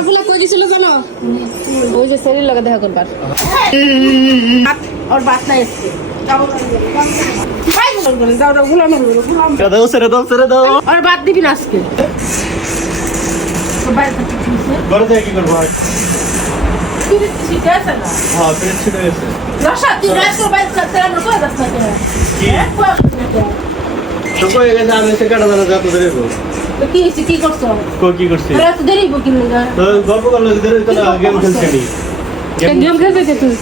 তোমার ফুলা কই দিছিল জানো? ওই যে শরীর লাগা দেখা করবার। और बात नहीं इसकी भाई बोल दाও গুলাম দাও ছেড়ে দাও और बात দিবি না আজকে তো বাইরে থেকে ঘরে থেকে কি করব কি ঠিক আছে না হ্যাঁ পেট ছিড়ে গেছে রসা তুই রাত করে বাইরে করতে না কই রাস্তা কে তো কই গেছে আমি সে কাটা দানা যাতে দেব তো কি করছো কি করছিস রাত দেরি বকি না তো গল্প করলে ধরে তো গেম খেলছিস গেম খেলবে কে তুই?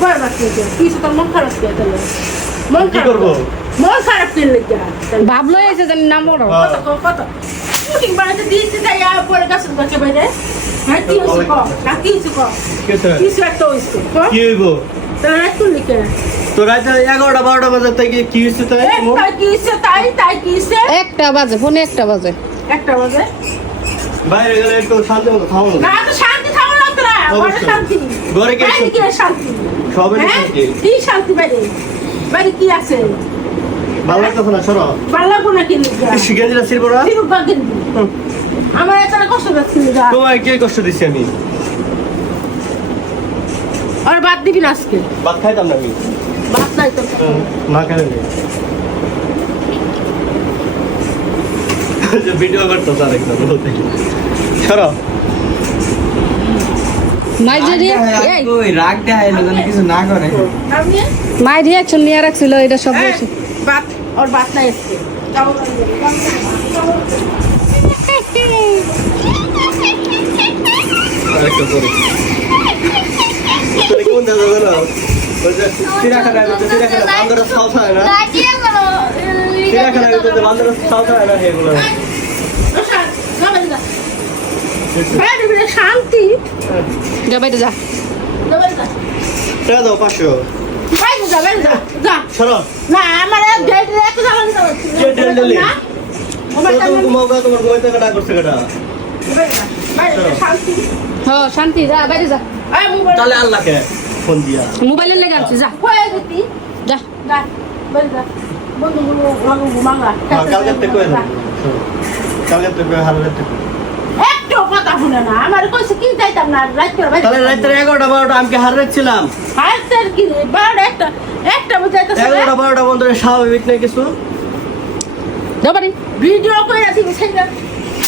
কই রাখতে কি তোর মন খারাপ কে তাহলে মন কি করব মন খারাপ কে লাগা ভাবলো এসে জানি নাম বড়। কত শুটিং বানাতে দিয়েছে তাই আর পরে গাছের কাছে বাইরে হ্যাঁ কি হইছে কো না কি হইছে কো কিছু একটা হইছে কি হইব তাহলে রাত তুই লিখে তো রাত 11টা 12টা বাজে থেকে কি হইছে তাই তাই কি হইছে তাই কি হইছে একটা বাজে ফোনে একটা বাজে। একটা বাজে বাইরে গেলে একটু শান্তি মতো খাও না তো শান্তি থাকো না তোরা ঘরে শান্তি ঘরে কি বাইরে কি শান্তি সবে শান্তি কি শান্তি বাইরে বাইরে কি আছে ভালো লাগতেছে না সরো ভালো লাগো না কি লিখা শিখে দিলা সিরবরা ফিরু বাগেন আমার এত কষ্ট হচ্ছে না তোমায় কে কষ্ট দিছি আমি আর বাদ দিবি না আজকে ভাত খাইতাম না আমি বাদ নাই তো না খাইলে যে ভিডিও করতো তার একদম বলতে সরো মায়ের রিয়াকশন নিয়ে রাখছিল এটা সব বলছি। बात और बात नहीं इसकी আরেকটা করে তোরে কোন দাদা দাদা বলছে চিড়াখানা বান্দর সাউথ হয় না চিড়াখানা ভিতরে বান্দর সাউথ হয় না এগুলো शांति যা বাইরে যা। টাকা দাও 500 जा সরো ना हमारे डेट रे तो जावन तो কে ডেল ডেলি তুমি ঘুমাওগা তোমার ঘুমাইতে কাটা করছে কাটা शांति হ্যাঁ শান্তি যা বাইরে যা। आई मोबाइल তাহলে আল্লাহকে ফোন দিয়া মোবাইলের লেগে আনছি যা कोई गति যা। जा बंद जा বন্ধু লাগু ঘুমাঙ্গা কালকে থেকে কই না কালকে থেকে হারালে থেকে একটু কথা শুনে না আমার কইছে কি যাইতাম না রাত করে বাইরে তাহলে রাতে 11টা 12টা আমি কি হারাচ্ছিলাম হাইস্টার কি রে বাড় একটা বুঝাইতাছ 11টা 12টা বন্ধ স্বাভাবিক না কিছু যাও বাড়ি। ভিডিও করে আছি সেটা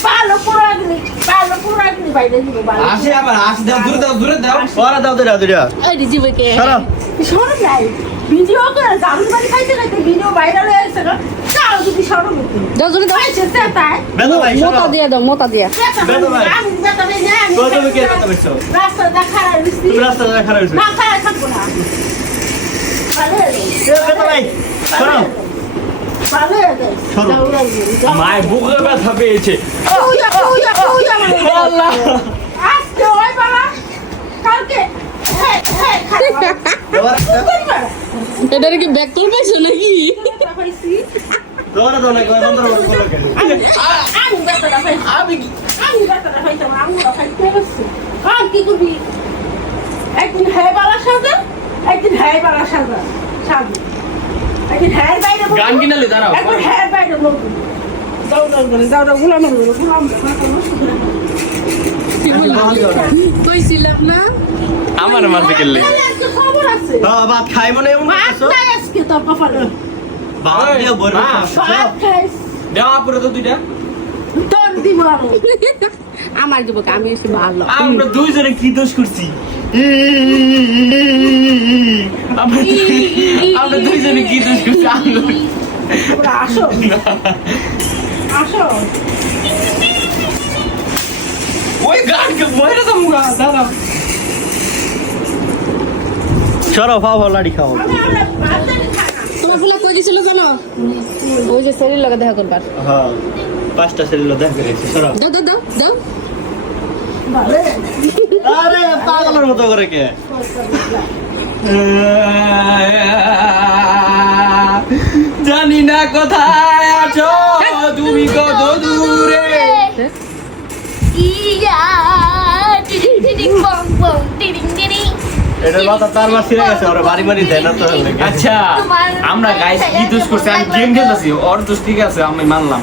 পালো পুরাগনি বাইরে দিব বালো আসে আবার আসে দাও দূরে দাও ওরা দাও দিরা ওই রিজিবে কে সরো সরম নাই ভিডিও করে জামু বাড়ি খাইতে খাইতে ভিডিও ভাইরাল হয়ে গেছে না তাও যদি সরম হতো দাও জোরে দাও। খাইছে তাই বেদো ভাই সরো মোতা দিয়ে দাও মোতা দিয়া। বেদো ভাই। আমি বেটা নেই না তো তুমি কে কথা বলছো রাস্তা দেখা রাখছি তুমি রাস্তা দেখা রইছো না খায় থাকবো না ভালো বেদো ভাই সরো ভালো সরো। মায় বুকে ব্যথা পেয়েছে আল্লাহ আজকে ওই বাবা কালকে এটা কি ব্যাগ তুল পাইছো নাকি? দৌড়া দাও না কয় বন্ধ করো কেন কি করবি একদিন হ্যাঁ বালা সাজা একদিন হ্যাঁ বালা সাজা সাজু একদিন হ্যাঁ বাইরে গান কিনালে দাঁড়াও একদিন হ্যাঁ বাইরে বলবো দাও গুলাম কইছিলাম না আমার মাঝে গেলে খবর আছে হ্যাঁ ভাত খাই মনে এমন ভাত করছো নাই আজকে তোর কপালে ভাত দিয়ে বড় ভাত খাইস দেওয়া পুরো তো দুইটা তোর দিব আমি আমার দিব আমি একটু ভালো। আমরা দুইজনে কি দোষ করছি আমরা দুইজনে কি দোষ করছি তোরা আসো আসো ওই গানকে মরে যাবো গা দাঁড়াও সরো ফাও লাড়ি খাও আমরা ভাত জানি খানা তোমার ফুলা কই দিছিল জানো? ওই যে শরীর লাগা দেখা করবার। হ্যাঁ 5টা সেল দেখ করেছি সরো দাও দাও দাও দাও। ভালো আরে পাগলের মতো করে কে জানি না কোথায় আছো তুমি কত দূরে এটার মাথা তার মাছ ছিঁড়ে গেছে ওরা বাড়ি বাড়ি দেয় না তো আচ্ছা আমরা গাইস কি দোষ করছি আমি গেম খেলতেছি ওর দোষ ঠিক আছে আমি মানলাম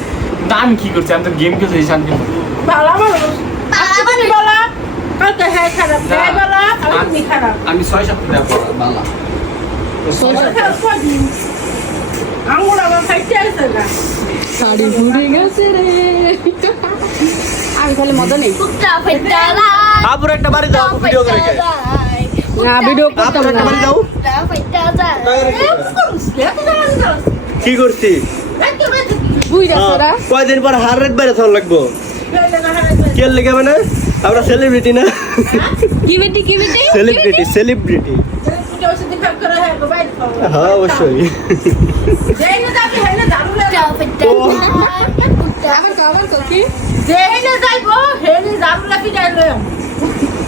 তা আমি কি করছি আমি তো গেম খেলতেছি শান্তি মতো। ভালো মানুষ আমি 6-7 টাকা পড়া বালা আঙুল আমার ফাইটে আছে না শাড়ি ঘুরে গেছে রে আমি খালি মজা নেই আপুর একটা বাড়ি দাও ভিডিও করে কে না ভিডিও করতাম আপুর একটা না বাড়ি দাও কি করছি বুঝা তোরা কয়দিন পর হার রেট বাইরে থাকা লাগবো কে লেগে মানে আমরা সেলিব্রিটি না কি বেটি সেলিব্রিটি হ্যাঁ অবশ্যই আবার কি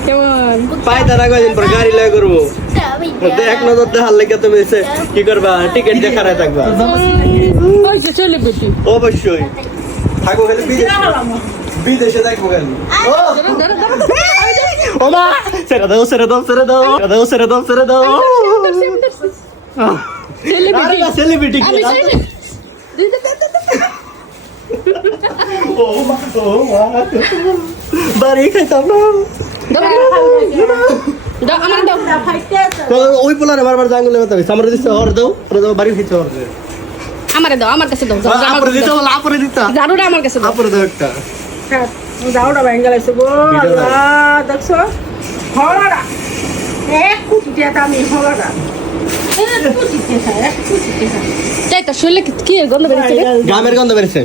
কেমন পাই তারা কয়দিন পর গাড়ি লয়ে করবো এক নজর দেখার লেগে তুমি এসে কি করবা টিকিট দিয়ে খারাপ থাকবা ওই যে চলে বেটি অবশ্যই থাকবো খালি বিদেশে থাকবো খালি ও মা ছেড়ে দাও সেলিব্রিটি কি ও মা বাড়ি খাইতাম না আমার দাও তো ওই পোলারে বারবার জাঙ্গলে কথা হইছে আমরা দিতে হর দাও বাড়ি খাইতে হর দে আমারে দাও আমার কাছে দাও আপরে দিতে বল আপরে দিতা জানুটা আমার কাছে দাও আপরে দাও একটা যাওটা ভেঙে লাগছে গো আল্লাহ দেখছো হলাটা এক কোটি টাকা আমি হলাটা তাই তো শুনলে কি গন্ধ বেরিয়েছে রে? গ্রামের গন্ধ বেরিয়েছে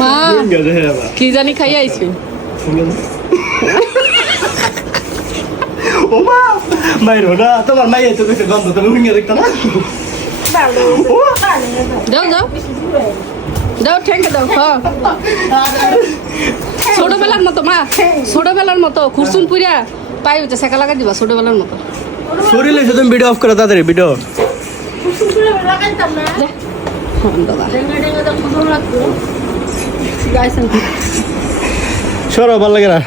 মা কি জানি খাই আইছি ও মা মাইরো না তোমার মাই তো কইছে গন্ধ তুমি হুঙ্গে দেখতা না দাও দাও ঠেঙ্গে দাও ছোটবেলার মতো মা ছোটবেলার মতো খুরসুন পুরিয়া পাই হচ্ছে সেকা লাগা দিবা ছোটবেলার মতো শরীরে তুমি ভিডিও অফ করে তাড়াতাড়ি ভিডিও গাইছেন সরো ভালো লাগে না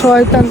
শয়তান